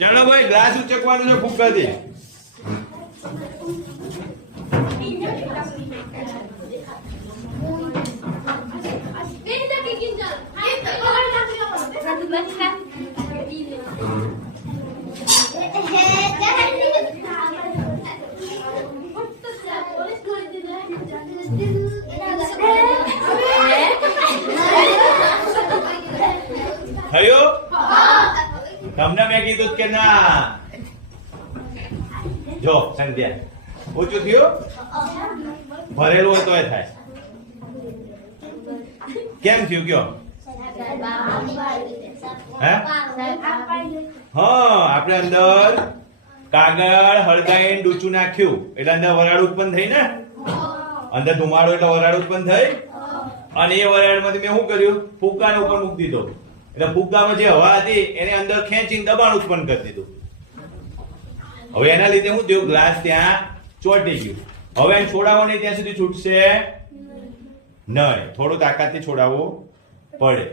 ચાલો ભાઈ ગ્લાસ ઉચકવાનું છે ફૂંકાથી. થયો? તમને મેં કીધું કે ના. જો સંધ્યા ઓછું થયું, ભરેલું હોય તોય થાય. કેમ થયું કયો? હે? હા, આપણે અંદર કાગળ હળગાઈને ડૂચું નાખ્યું એટલે અંદર વરાળ ઉત્પન્ન થઈ ને. અંદર ધુમાડો એટલે વરાળ ઉત્પન્ન થઈ, અને એ વરાળમાંથી મેં શું કર્યું? ફુગ્ગાને ઉપર મૂકી દીધો એટલે ફુગ્ગામાં જે હવા હતી એને અંદર ખેંચીને દબાણ ઉત્પન્ન કરી દીધું. હવે એના લીધે શું થયું? ગ્લાસ ત્યાં ચોંટી ગયું. હવે એને છોડાવો નહીં ત્યાં સુધી છૂટશે નહીં, થોડું તાકાતથી છોડાવવું પડે.